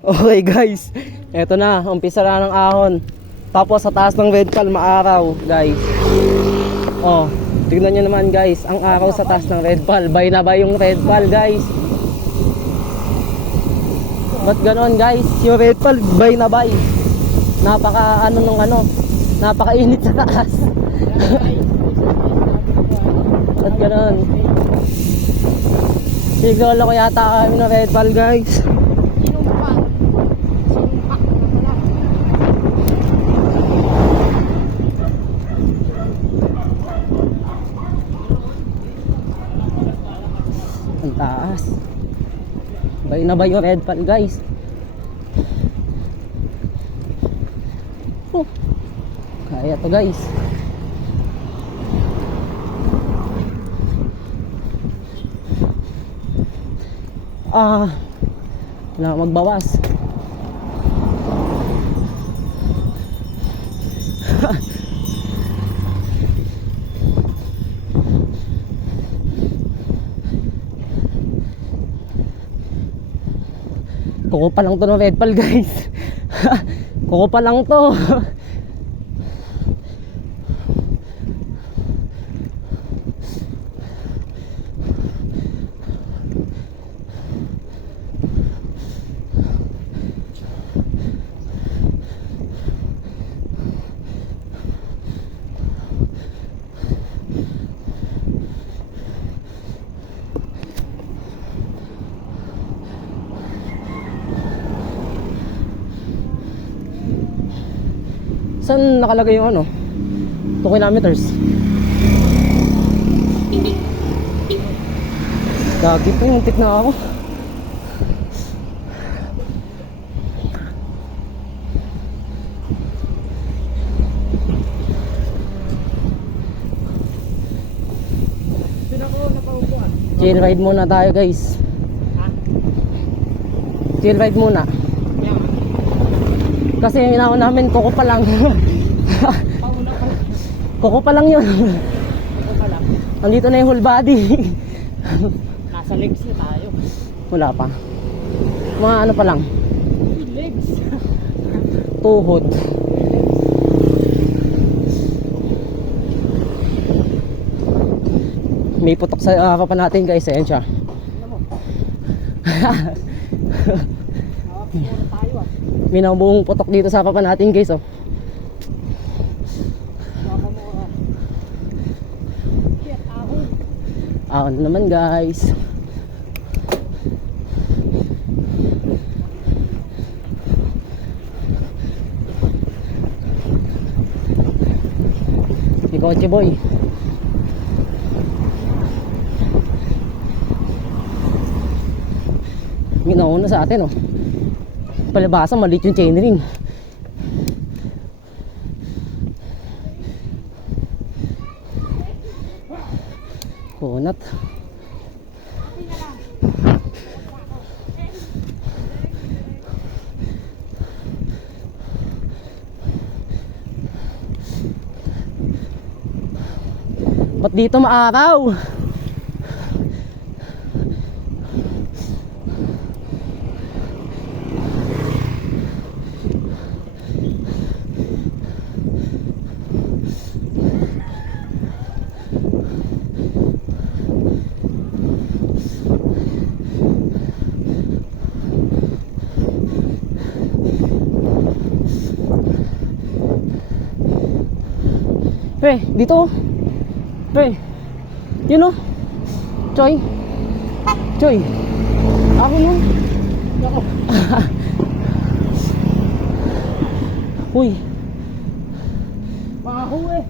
Okay guys, eto na, umpisa na ng ahon. Tapos sa taas ng red pal, maaraw guys. Oh, tignan nyo naman guys, ang araw sa taas ng red pal. Bay na ba yung red pal guys? Ba't ganon guys? Yung red pal, bay na bay. Napaka napakainit sa taas. Ba't ganon? Sigolo ko yata kami ng red pal guys. Ang taas. Bay na ba yung red pal guys? Oh, kaya to guys. Kailangan magbawas. Kuko pa lang to ng red pal guys. Kuko pa lang to. Saan nakalagay yung 2 kilometers? Gagi po, muntik na ako. Chill ride muna tayo guys. Chill ride muna. Kasi yung inaon namin, kuko pa lang. Kuko pa lang yun. Kuko pa lang. Nandito na yung whole body. Nasa legs na tayo. Wala pa. Mga ano pa lang. Legs. Tuhod. May putok sa harapan natin guys. Ayan siya. May nabuong putok dito sa harapan natin guys. Oh. Ahon naman guys. Si Kotse Boy. May nauna sa atin oh. Palibasa maliit yung chainring. Kunat. Ba't dito maaraw? Pre, dito. Pre. Yun o. Choy. Choy. Ako nun. Ako. Uy. Ako eh.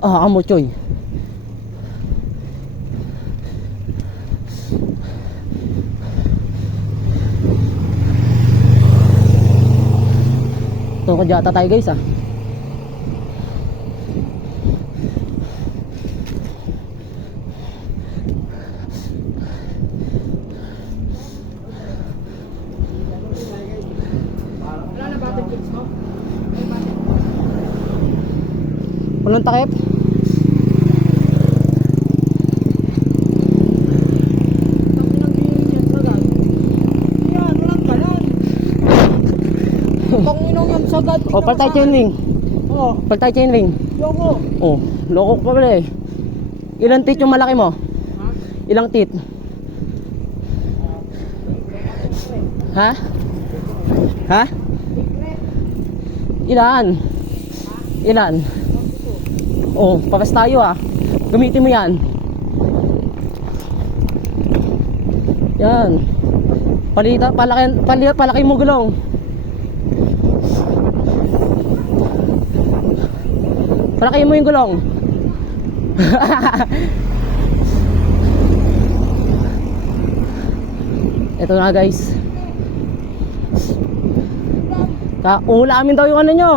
Amo Choy. Tukod yata tayo guys ah. Walang takip. O, paltay chain ring. Oo. Paltay chain ring. Loko. Oh, loko ko pa pala eh. Ilang teeth yung malaki mo? Ha? Ilang teeth? Ha? Ha? Ilan? Ilan? Oh, pares tayo ah. Gamitin mo yan. Yan. Palaki mo gulong. Palaki mo yung gulong. Ito na guys. Uulamin daw yung ano nyo.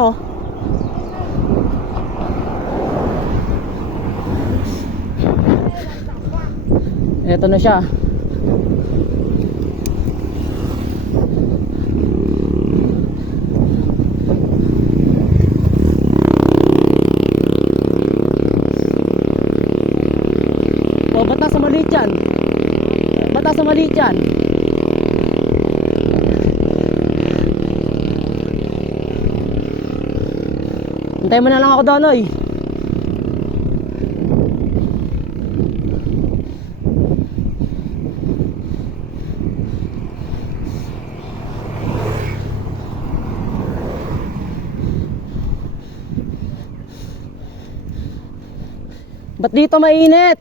Ito na siya. O, ba't nasa maliit yan? Ba't nasa maliit yan? Hintayin mo na lang ako doon, oy. Ba't dito mainit?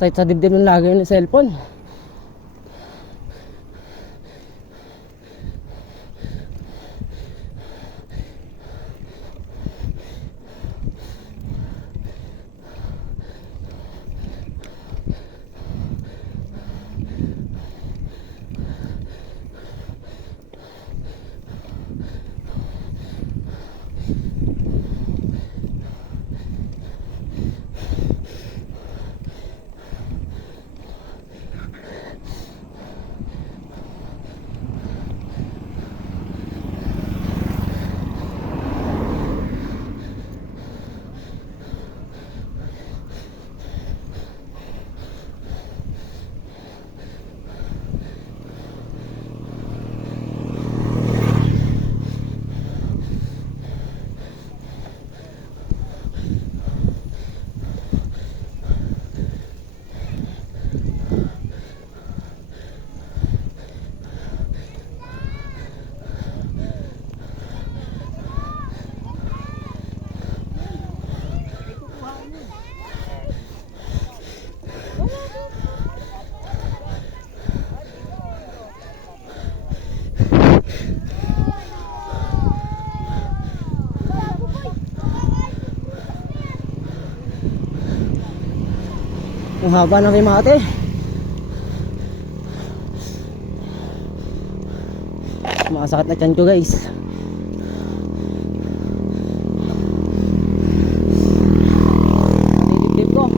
Sakit sa dibdib ng lagay ng cellphone. Ang haba ng rimate. Makasakit na tiyan ko guys. Dibdib ko.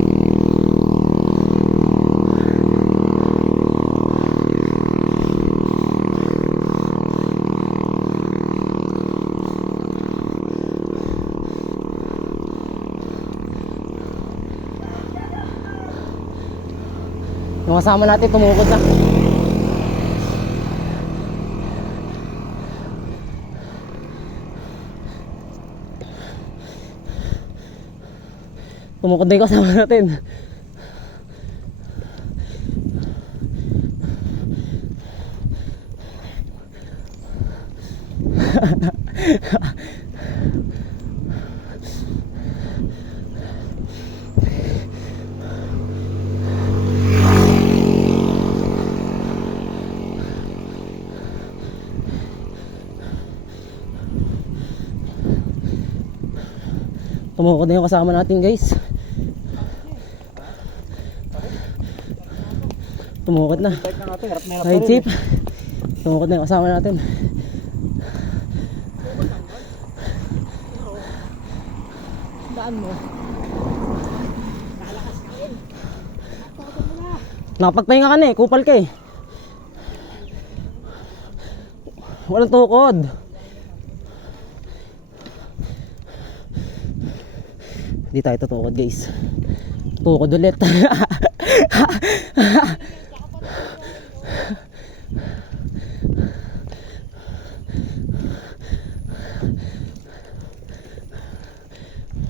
Yung kasama natin tumukod na. Tumukod na yung kasama natin. Tumukod na yung kasama natin guys. Tumukod na. Ride safe. Tumukod na yung kasama natin. pagkaan mo. Lalakas ka rin. Tawagan mo na. Nakapagpahinga ka na eh, kupal ka eh. Walang tukod. Hindi tayo tutukod guys. Tukod ulit.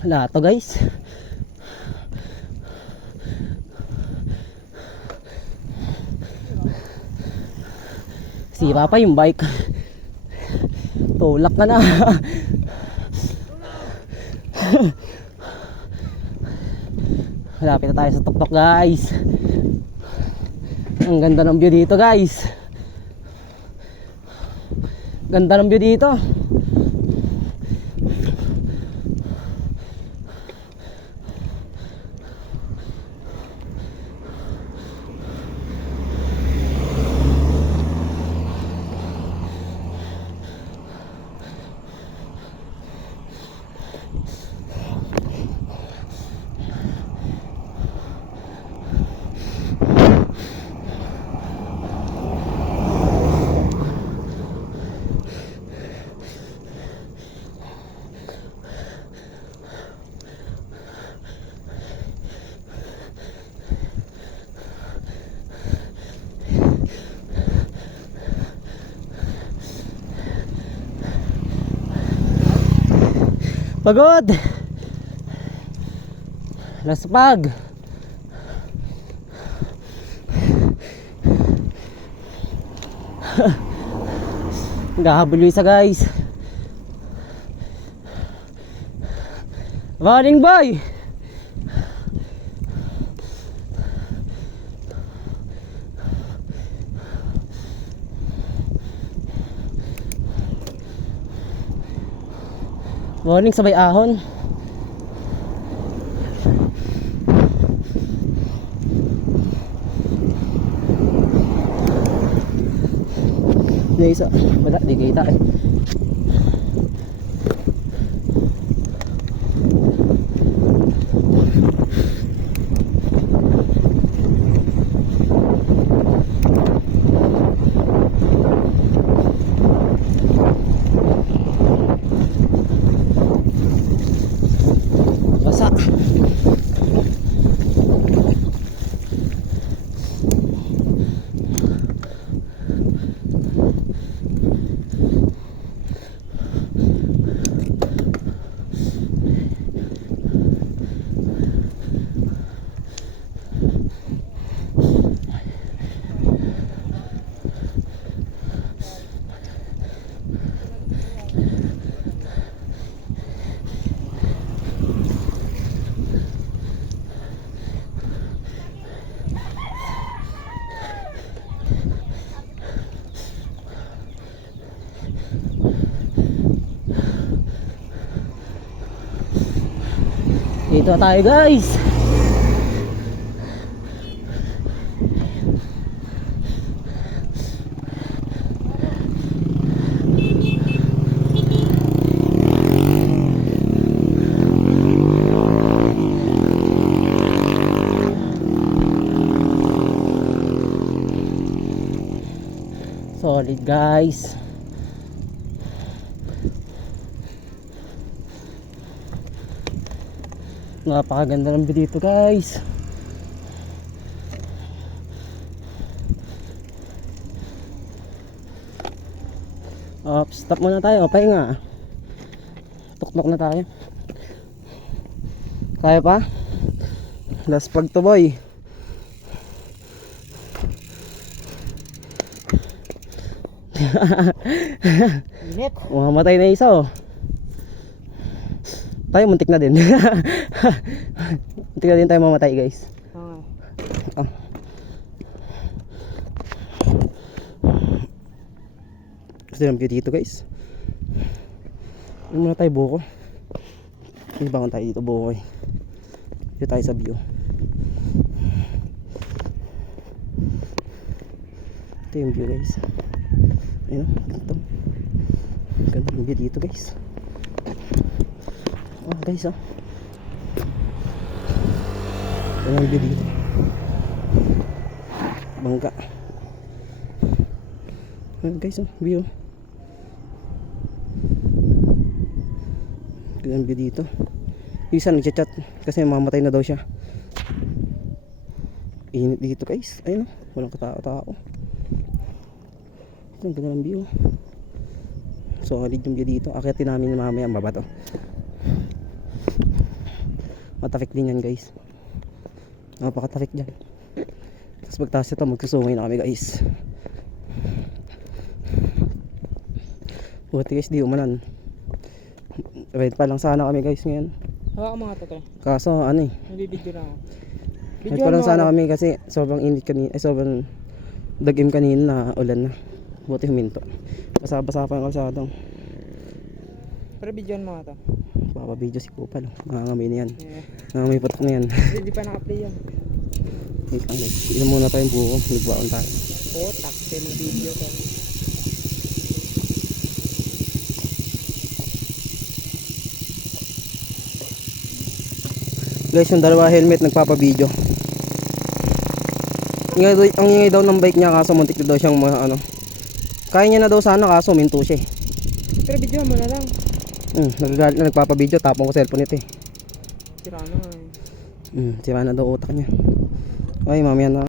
Wala to guys. Sira pa yung bike. Tulak ka na. Malapit na tayo sa tuktok guys. Ang ganda ng view dito guys. Ganda ng view dito. Pagod. Laspag. Gahabol isa guys. Running boy. Morning sabay ahon. May isa. Wala, di kita eh. Basa. Dito tayo guys. Solid guys. Napakaganda ng view dito guys. Stop muna tayo, pahinga. Tuktok na tayo. Kaya pa? Last pag to boy. Init. Mamatay na isa oh. Tayo muntik na din. Muntik na din tayo mamatay guys. Oh. Gusto ng view dito guys. Ano muna tayo buko. Ibangon tayo dito buko eh. Dito tayo sa view. Ito yung view guys. Ayun, ganito. Ganda ng view dito guys. Oh guys oh. Walang view dito. Bangka. Ayan guys, oh, view. Walang view dito. Yung isa nagchat-chat kasi mamatay na daw siya. Init dito guys. Ayun, oh, walang katao-tao. Ito ang ganda ng view. Solid yung view dito. Akitin namin mamaya ang baba to. Matafik din yan guys. Napakatafik dyan. Tapos pagtaas ito magsusungay na kami guys. Buti guys di umanan. Red pa lang sana kami guys ngayon. Hawa ka mga to, Kaso ano eh. nabibidyo na ako. Red pa lang sana kami kasi sobrang init kanina. Ay sobrang dagim kanina na ulan na. Buti huminto. Basa-basa pa yung kalsadong. Pero bidyoan mo nga to. Papabidyo si Kupal. Nangangamoy na yan. Yeah. Nangangamoy patok na yan. Hindi pa naka-play yan. Wait lang guys. Inom muna tayong buko. Nagbaon tayo. Oo, takte mo video ko. Guys, yung dalawa helmet nagpapabidyo. Ang ingay daw ng bike niya kaso muntik na daw siyang ano. Kaya niya na daw sana kaso minto siya eh. Pero bidyoan mo na lang. Nagagalit na nagpapabidyo tapong ko cellphone nito eh. Sira na eh. Sira na daw utak niya. Ay mamaya na.